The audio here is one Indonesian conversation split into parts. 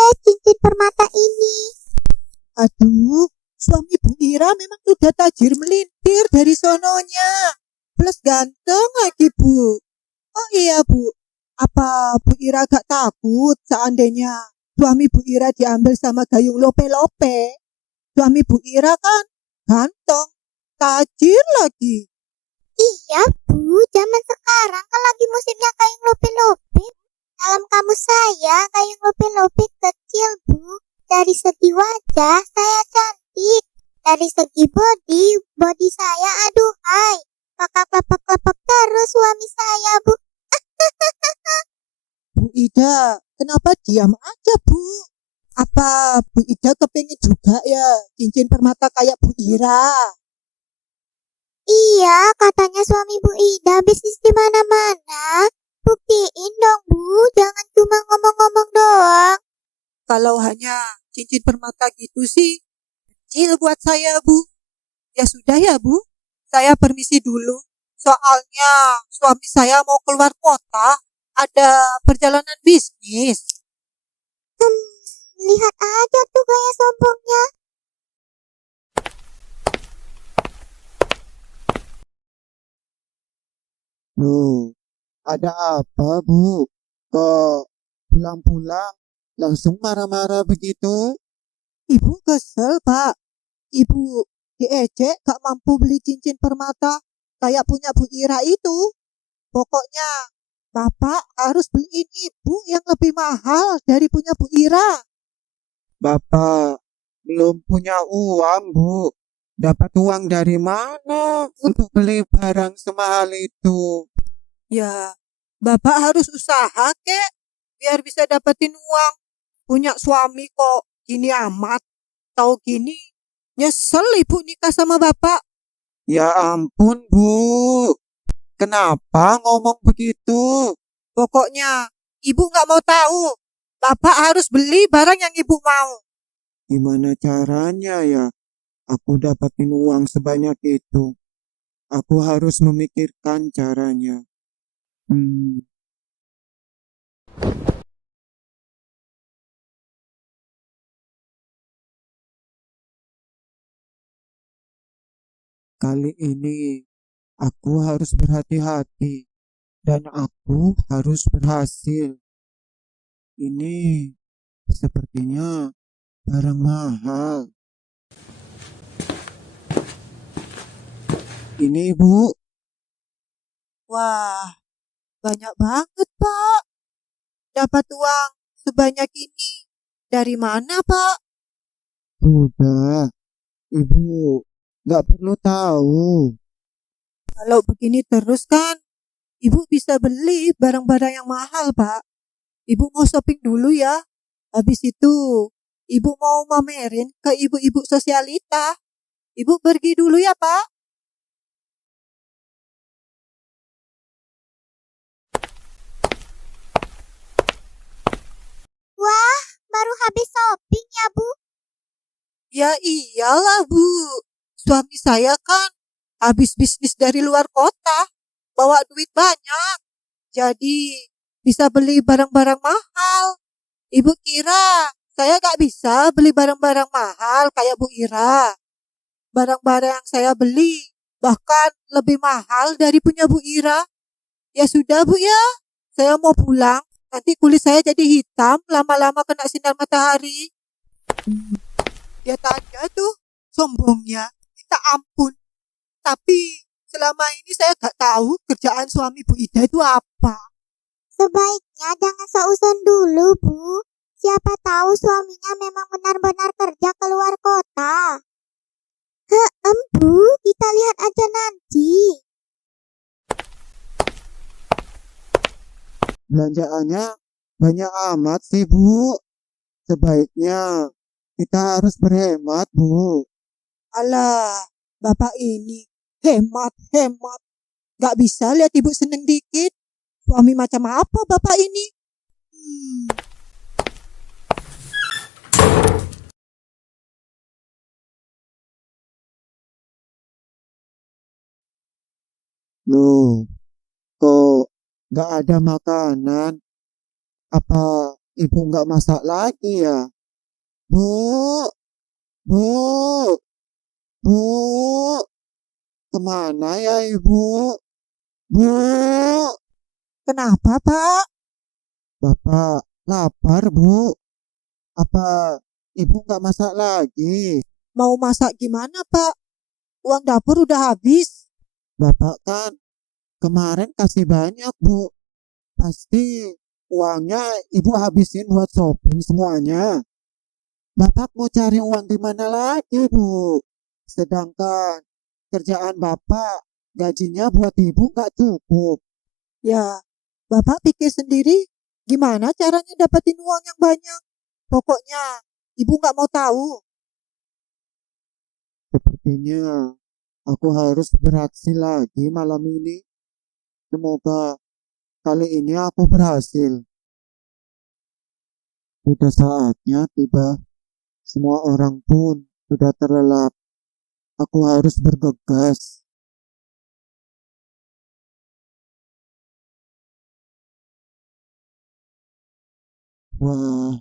deh cincin permata ini. Aduh, suami Bu Ira memang sudah tajir melintir dari sononya. Plus ganteng lagi, Bu. Oh iya, Bu. Apa Bu Ira gak takut seandainya suami Bu Ira diambil sama gayung lope-lope? Suami Bu Ira kan ganteng, tajir lagi. Iya Bu, zaman sekarang kan lagi musimnya gayung lope-lope. Dalam kamu saya, gayung lope-lope kecil Bu. Dari segi wajah, saya cantik. Dari segi body saya aduhai. Maka klepek-klepek terus suami saya Bu. Bu Ida, kenapa diam aja, Bu? Apa Bu Ida kepengen juga ya cincin permata kayak Bu Ira? Iya, katanya suami Bu Ida bisnis di mana-mana. Buktiin dong Bu, jangan cuma ngomong-ngomong doang. Kalau hanya cincin permata gitu sih, kecil buat saya, Bu. Ya sudah ya, Bu. Saya permisi dulu. Soalnya suami saya mau keluar kota, ada perjalanan bisnis. Lihat aja tuh gaya sombongnya. Loh, ada apa, Bu? Kok pulang-pulang langsung marah-marah begitu? Ibu kesel, Pak. Ibu diejek gak mampu beli cincin permata kayak punya Bu Ira itu. Pokoknya Bapak harus beliin ibu yang lebih mahal dari punya Bu Ira. Bapak belum punya uang, Bu. Dapat uang dari mana untuk beli barang semahal itu? Ya, Bapak harus usaha, kek, biar bisa dapetin uang. Punya suami kok gini amat. Tahu gini, nyesel ibu nikah sama Bapak. Ya ampun, Bu. Kenapa ngomong begitu? Pokoknya ibu nggak mau tahu. Bapak harus beli barang yang ibu mau. Gimana caranya ya? Aku dapatin uang sebanyak itu. Aku harus memikirkan caranya. Hmm, Kali ini aku harus berhati-hati dan aku harus berhasil. Ini sepertinya barang mahal. Ini, Bu. Wah, banyak banget, Pak. Dapat uang sebanyak ini. Dari mana, Pak? Sudah, Ibu. Nggak perlu tahu. Kalau begini terus kan, ibu bisa beli barang-barang yang mahal, Pak. Ibu mau shopping dulu ya. Habis itu, ibu mau mamerin ke ibu-ibu sosialita. Ibu pergi dulu ya, Pak. Wah, baru habis shopping ya Bu. Ya iyalah, Bu. Suami saya kan habis bisnis dari luar kota. Bawa duit banyak. Jadi bisa beli barang-barang mahal. Ibu kira saya gak bisa beli barang-barang mahal kayak Bu Ira. Barang-barang yang saya beli bahkan lebih mahal dari punya Bu Ira. Ya sudah, Bu ya. Saya mau pulang. Nanti kulit saya jadi hitam lama-lama kena sinar matahari. Lihat aja tuh sombongnya. Minta ampun. Tapi selama ini saya gak tahu kerjaan suami Bu Ida itu apa. Sebaiknya jangan seuzon dulu Bu. Siapa tahu suaminya memang benar-benar kerja keluar kota. Bu, kita lihat aja nanti. Belanjaannya banyak amat sih, Bu. Sebaiknya kita harus berhemat, Bu. Alah, bapak ini hemat-hemat. Gak bisa lihat ibu seneng dikit. Suami macam apa bapak ini? Loh, kok nggak ada makanan? Apa ibu nggak masak lagi ya? Bu, bu, bu, kemana ya ibu? Bu, Kenapa, Pak? bapak lapar bu? Apa ibu nggak masak lagi? Mau masak gimana, Pak? Uang dapur udah habis. Bapak kan kemarin kasih banyak bu. Pasti uangnya ibu habisin buat shopping semuanya. Bapak mau cari uang di mana lagi bu? Sedangkan kerjaan bapak gajinya buat ibu nggak cukup. Ya, Bapak pikir sendiri gimana caranya dapetin uang yang banyak. Pokoknya, Ibu nggak mau tahu. Sepertinya aku harus beraksi lagi malam ini. Semoga kali ini aku berhasil. Sudah saatnya tiba. Semua orang pun sudah terlelap. Aku harus bergegas. Wah,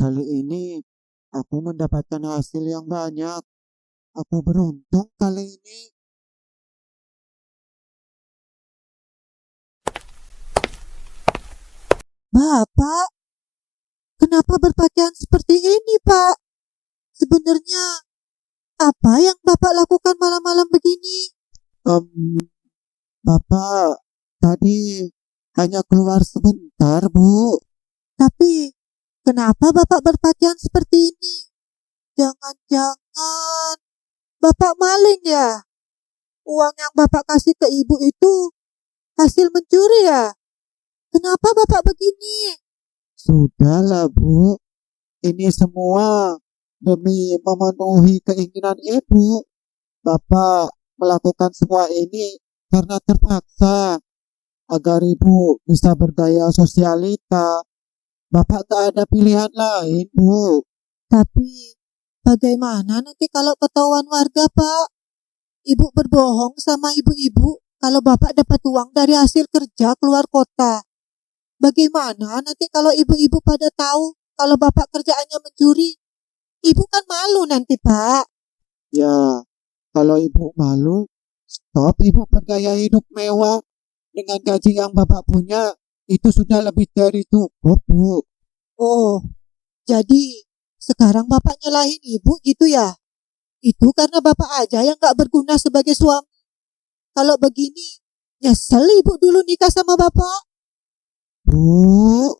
kali ini aku mendapatkan hasil yang banyak. Aku beruntung kali ini. Bapak, kenapa berpakaian seperti ini, Pak? Sebenarnya, apa yang Bapak lakukan malam-malam begini? Em, Bapak, tadi hanya keluar sebentar, Bu. Tapi, kenapa Bapak berpakaian seperti ini? Jangan-jangan Bapak maling ya? Uang yang Bapak kasih ke Ibu itu hasil mencuri ya? Kenapa Bapak begini? Sudahlah, Bu. Ini semua demi memenuhi keinginan Ibu. Bapak melakukan semua ini karena terpaksa agar Ibu bisa berdaya sosialita. Bapak tak ada pilihan lain, Bu. Tapi, bagaimana nanti kalau ketahuan warga, Pak? Ibu berbohong sama ibu-ibu kalau Bapak dapat uang dari hasil kerja keluar kota. Bagaimana nanti kalau ibu-ibu pada tahu kalau Bapak kerjaannya mencuri? Ibu kan malu nanti, Pak. Ya, kalau Ibu malu, stop Ibu bergaya hidup mewah. Dengan gaji yang Bapak punya, itu sudah lebih dari cukup, Bu. Oh, jadi sekarang Bapak nyalahin Ibu gitu ya? Itu karena Bapak aja yang gak berguna sebagai suami. Kalau begini, nyesel Ibu dulu nikah sama Bapak. Bu,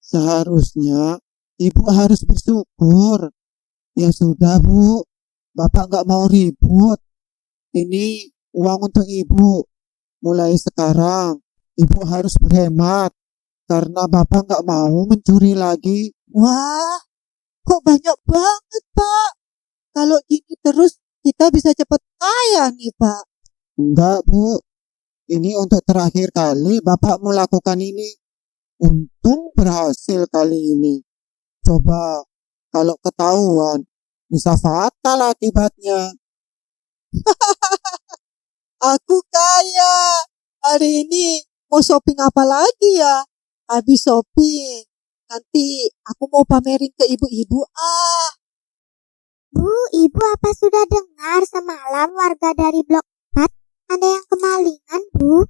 seharusnya Ibu harus bersyukur. Ya sudah, Bu. Bapak nggak mau ribut. Ini uang untuk Ibu. Mulai sekarang, Ibu harus berhemat. Karena Bapak nggak mau mencuri lagi. Wah, kok banyak banget, Pak? Kalau gini terus, kita bisa cepat kaya nih, Pak. Enggak, Bu. Ini untuk terakhir kali Bapak melakukan ini. Untung berhasil kali ini. Coba kalau ketahuan, bisa fatal akibatnya. Aku kaya. Hari ini mau shopping apa lagi ya? Habis shopping, nanti aku mau pamerin ke ibu-ibu. Bu, ibu apa sudah dengar semalam warga dari blok 4 ada yang kemalingan, Bu?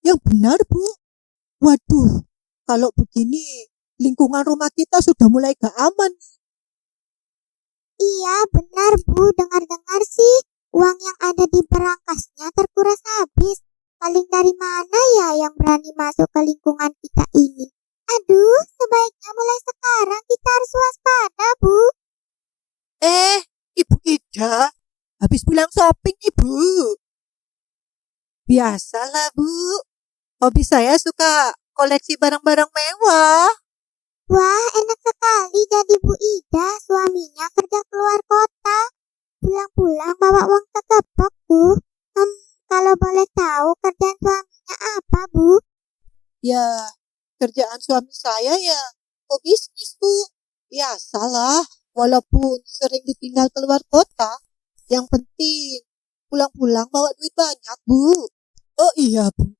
Yang benar, Bu. Waduh, kalau begini, lingkungan rumah kita sudah mulai gak aman. Iya, benar, Bu. Dengar-dengar sih, uang yang ada di berangkasnya terkuras habis. Paling dari mana ya yang berani masuk ke lingkungan kita ini? Aduh, sebaiknya mulai sekarang kita harus waspada, Bu. Ibu Ida, habis pulang shopping, Ibu. Biasalah, Bu. Hobi saya suka koleksi barang-barang mewah. Wah, enak sekali jadi Bu Ida. Suaminya kerja keluar kota. Pulang-pulang bawa uang sekepok, Bu. Kalau boleh tahu kerjaan suaminya apa, Bu? Ya, kerjaan suami saya ya pebisnis, Bu. Biasalah, walaupun sering ditinggal keluar kota. Yang penting, pulang-pulang bawa duit banyak, Bu. Oh iya, Bu.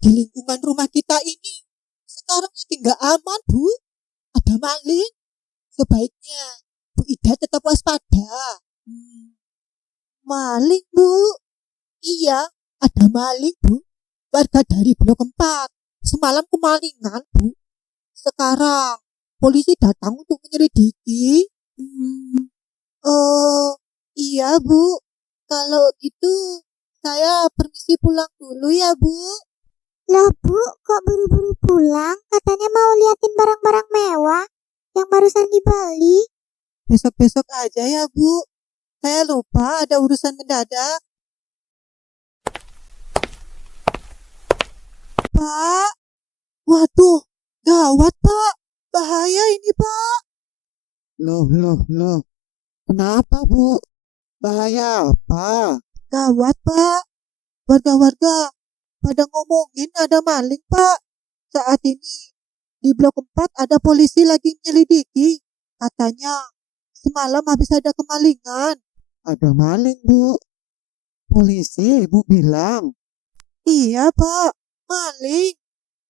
Di lingkungan rumah kita ini sekarang lagi nggak aman, Bu. Ada maling. Sebaiknya Bu Ida tetap waspada. Maling, Bu? Iya, ada maling, Bu. Warga dari Blok 4. Semalam kemalingan, Bu. Sekarang polisi datang untuk menyelidiki. Oh, iya, Bu. Kalau gitu, saya permisi pulang dulu ya, Bu. Loh Bu, kok buru-buru pulang? Katanya mau liatin barang-barang mewah yang barusan dibeli. Besok-besok aja ya, Bu. Saya lupa ada urusan mendadak. Pak, waduh, gawat, Pak. Bahaya ini, Pak. Loh. Kenapa, Bu? Bahaya apa? Gawat, Pak. Warga-warga pada ngomongin ada maling, Pak. Saat ini di Blok 4 ada polisi lagi menyelidiki. Katanya semalam habis ada kemalingan. Ada maling, Bu. Polisi, Ibu bilang. Iya, Pak. Maling.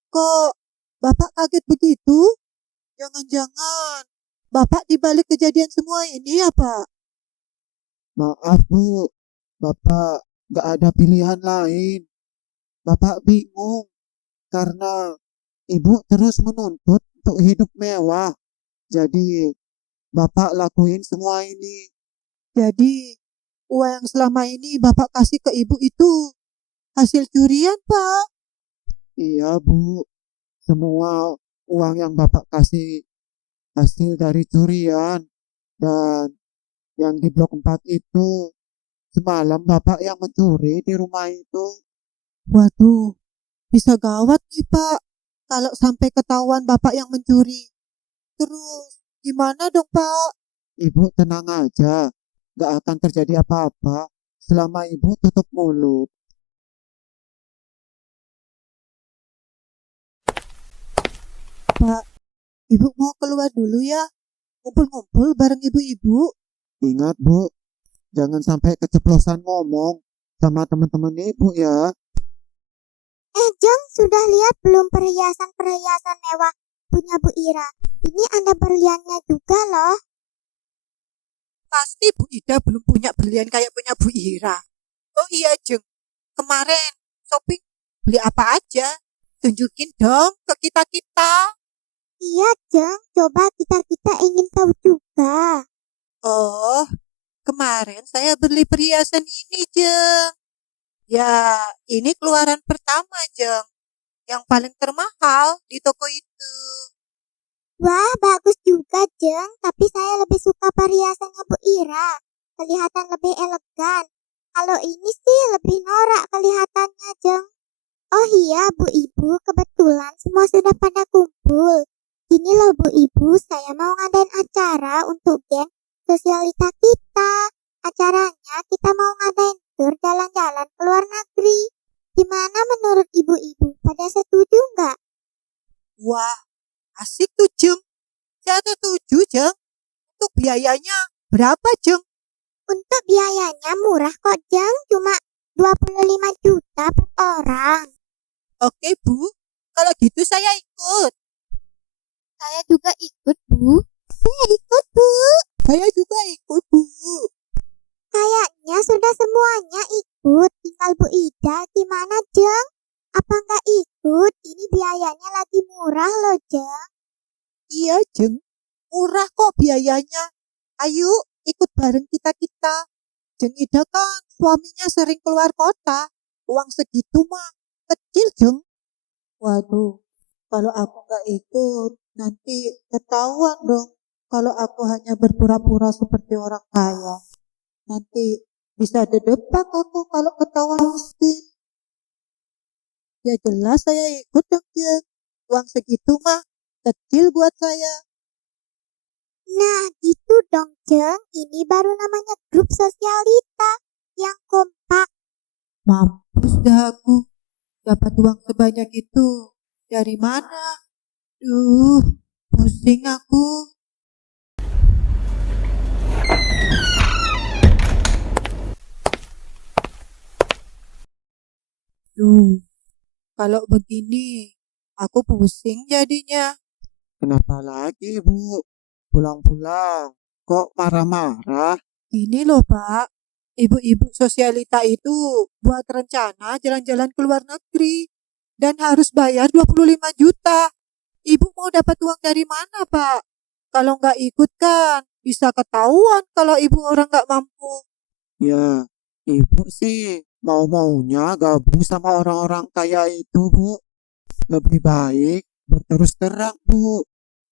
Kok Bapak kaget begitu? Jangan-jangan Bapak dibalik kejadian semua ini ya, Pak? Maaf, Bu. Bapak gak ada pilihan lain. Bapak bingung karena Ibu terus menuntut untuk hidup mewah. Jadi, Bapak lakuin semua ini. Jadi, uang yang selama ini Bapak kasih ke Ibu itu hasil curian, Pak. Iya, Bu. Semua uang yang Bapak kasih hasil dari curian. Dan yang di Blok 4 itu semalam Bapak yang mencuri di rumah itu. Waduh, bisa gawat nih, Pak. Kalau sampai ketahuan Bapak yang mencuri. Terus, gimana dong, Pak? Ibu tenang aja. Gak akan terjadi apa-apa selama Ibu tutup mulut. Pak, Ibu mau keluar dulu ya. Ngumpul-ngumpul bareng ibu-ibu. Ingat, Bu. Jangan sampai keceplosan ngomong sama teman-teman Ibu ya. Jeng, sudah lihat belum perhiasan-perhiasan mewah punya Bu Ira? Ini ada berliannya juga loh. Pasti Bu Ida belum punya berlian kayak punya Bu Ira. Oh iya, Jeng. Kemarin shopping beli apa aja? Tunjukin dong ke kita-kita. Iya Jeng, coba kita ingin tahu juga. Oh, kemarin saya beli perhiasan ini, Jeng. Ya, ini keluaran pertama, Jeng. Yang paling termahal di toko itu. Wah, bagus juga Jeng, tapi saya lebih suka perhiasannya Bu Ira. Kelihatan lebih elegan. Kalau ini sih lebih norak kelihatannya Jeng. Oh iya Bu Ibu, kebetulan semua sudah pada kumpul. Gini loh Bu Ibu, saya mau ngadain acara untuk geng sosialita kita. Acaranya kita mau ngadain tur jalan-jalan ke luar negeri. Gimana menurut ibu-ibu? Pada setuju nggak? Wah, asik tuh, Jeng. Saya setuju, Jeng. Untuk biayanya berapa, Jeng? Untuk biayanya murah kok Jeng, cuma 25 juta per orang. Oke, Bu. Kalau gitu saya ikut. Saya juga ikut Bu. Saya ikut, Bu. Saya juga ikut, Bu. Kayaknya sudah semuanya ikut. Tinggal Bu Ida, gimana Jeng? Apa nggak ikut? Ini biayanya lagi murah loh Jeng. Iya, Jeng. Murah kok biayanya. Ayo, ikut bareng kita-kita. Jeng Ida kan suaminya sering keluar kota. Uang segitu mah kecil, Jeng. Waduh, kalau aku nggak ikut, nanti ketahuan dong. Kalau aku hanya berpura-pura seperti orang kaya. Nanti bisa dedepak aku kalau ketahuan miskin. Ya jelas saya ikut dong, Jeng. Uang segitu mah kecil buat saya. Nah gitu dong Jeng, ini baru namanya grup sosialita yang kompak. Mampus dah aku. Dapat uang sebanyak itu dari mana? Duh, pusing aku. Duh, kalau begini Aku pusing jadinya. Kenapa lagi, Bu? Pulang-pulang, kok marah-marah? Ini loh Pak, ibu-ibu sosialita itu buat rencana jalan-jalan ke luar negeri dan harus bayar 25 juta. Ibu mau dapat uang dari mana Pak? Kalau nggak ikut kan bisa ketahuan kalau ibu orang nggak mampu. Ya, Ibu sih mau-maunya gabung sama orang-orang kaya itu, Bu. Lebih baik berterus terang, Bu.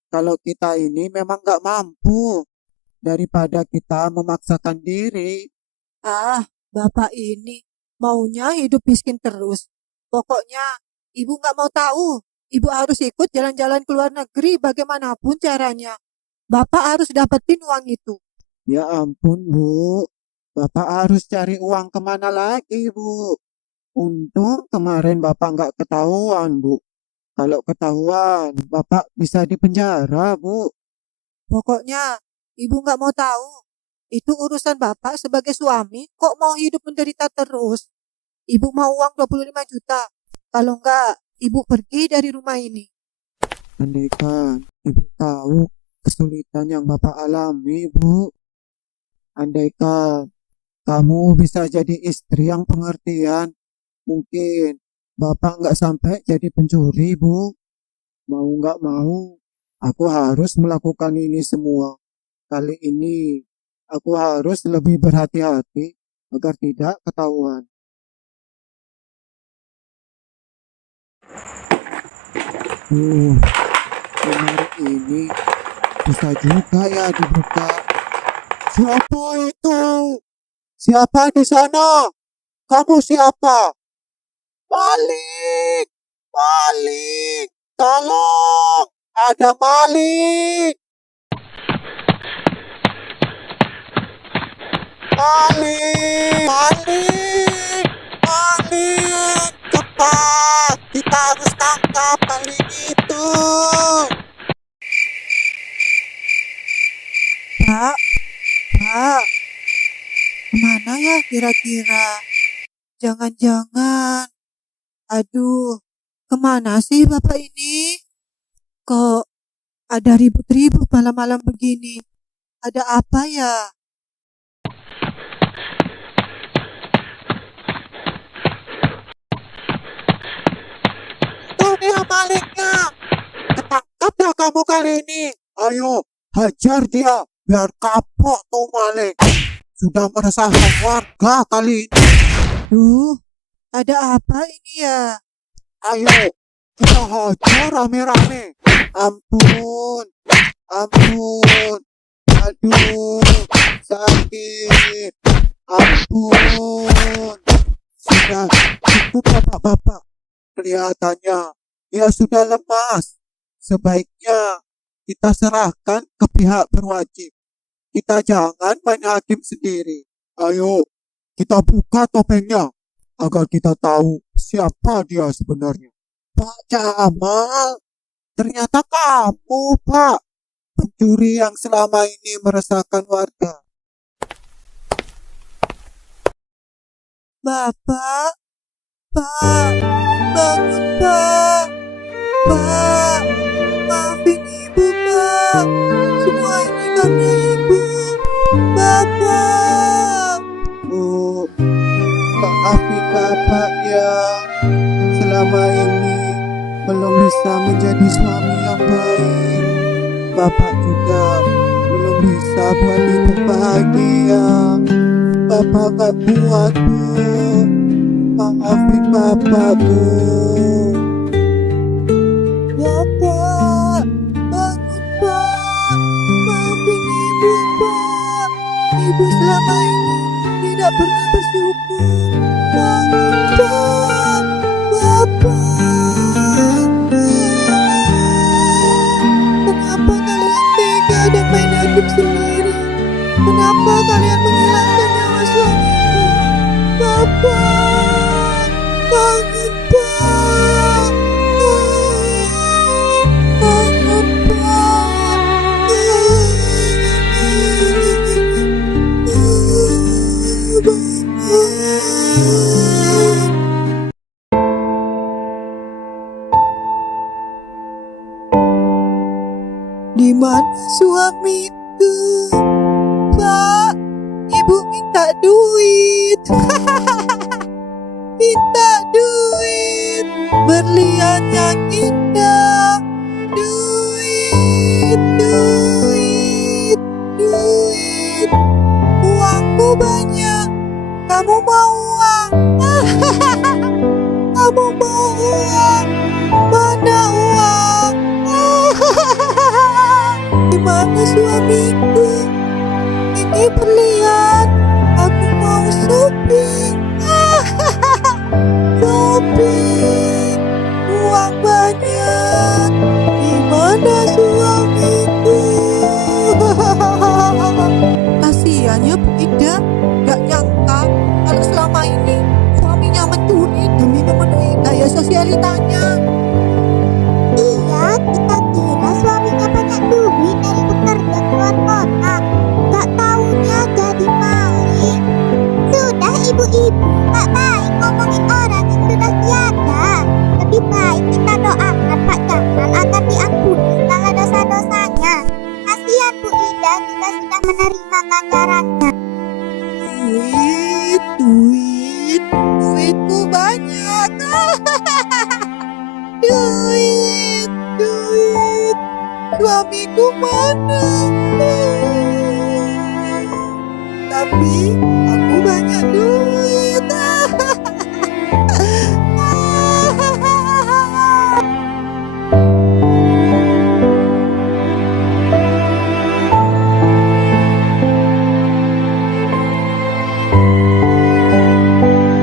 Kalau kita ini memang nggak mampu, daripada kita memaksakan diri. Ah, Bapak ini maunya hidup miskin terus. Pokoknya ibu nggak mau tahu. Ibu harus ikut jalan-jalan ke luar negeri bagaimanapun caranya. Bapak harus dapetin uang itu. Ya ampun, Bu. Bapak harus cari uang kemana lagi, Bu? Untung kemarin Bapak nggak ketahuan, Bu. Kalau ketahuan, Bapak bisa dipenjara, Bu. Pokoknya ibu nggak mau tahu. Itu urusan Bapak sebagai suami kok mau hidup menderita terus. Ibu mau uang 25 juta. Kalau nggak, ibu pergi dari rumah ini. Andaikan Ibu tahu kesulitan yang Bapak alami, Bu. Andaikan kamu bisa jadi istri yang pengertian, mungkin Bapak nggak sampai jadi pencuri, Bu. Mau nggak mau, aku harus melakukan ini semua. Kali ini, aku harus lebih berhati-hati agar tidak ketahuan. Lemari ini bisa juga ya dibuka. Siapa itu? Siapa di sana? Kamu siapa? Maling! Maling! Tolong! Ada maling! Maling! Maling! Maling! Cepat! Kita harus tangkap maling itu! Pak, Pak, kemana ya kira-kira? Jangan-jangan, aduh, kemana sih Bapak ini? Kok ada ribut-ribut malam-malam begini? Ada apa ya? Tuh dia malingnya! Ketangkap dah kamu kali ini! Ayo, hajar dia! Biar kapok tuh maling! Sudah meresahkan warga kali ini! Duh, ada apa ini ya? Ayo, kita hajar rame-rame! Ampun! Ampun! Aduh! Sakit! Ampun! Sudah cukup bapak-bapak. Kelihatannya dia sudah lemas. Sebaiknya kita serahkan ke pihak berwajib. Kita jangan main hakim sendiri. Ayo, kita buka topengnya agar kita tahu siapa dia sebenarnya. Pak Jamal, ternyata kamu, Pak. Pencuri yang selama ini meresahkan warga. Bapak, Pak, bangun Pak, Pak, maafin ibu Pak, semua ini karena ibu, Bapak. Bu, maafin Bapak ya. Selama ini belum bisa menjadi suami yang baik. Bapak juga belum bisa buat ibu bahagia. Bapak gak kuat, Bu. Maafin Bapak, Bu. Bapak, bangun Pak, maafin ibu Pak, ibu selama ini tidak pernah bersyukur, bangun Pak, Bapak. Kenapa kalian tega dan main hakim sendiri? Kenapa kalian menghilangkan nyawa suamiku? Bapak, bangun Pak, bangun Pak. mana suamiku? Pak, ibu minta duit. Minta duit. Berlian yang indah. Duit, duit, duit. Uangku banyak. Kamu mau uang? Kamu mau uang? Mana uang? Di mana suamiku? Ini berlian. Aku mau shopping. Shopping. Uang banyak. Di mana suamiku? Kasihan ya Bu Ida. Gak nyangka kalau selama ini suaminya mencuri demi memenuhi gaya sosialitanya. Iya, kita kira suaminya banyak duit dari bekerja keluar kota. Gak taunya jadi maling. Sudah ibu-ibu, gak baik ngomongin orang yang sudah tiada. Lebih baik kita doakan Pak Jamal agar diampuni segala dosa-dosanya. Kasihan Bu Ida juga sudah menerima ganjarannya. Duit, duit, duitku banyak. Duit, duit, suamiku mana? Tapi aku banyak duit.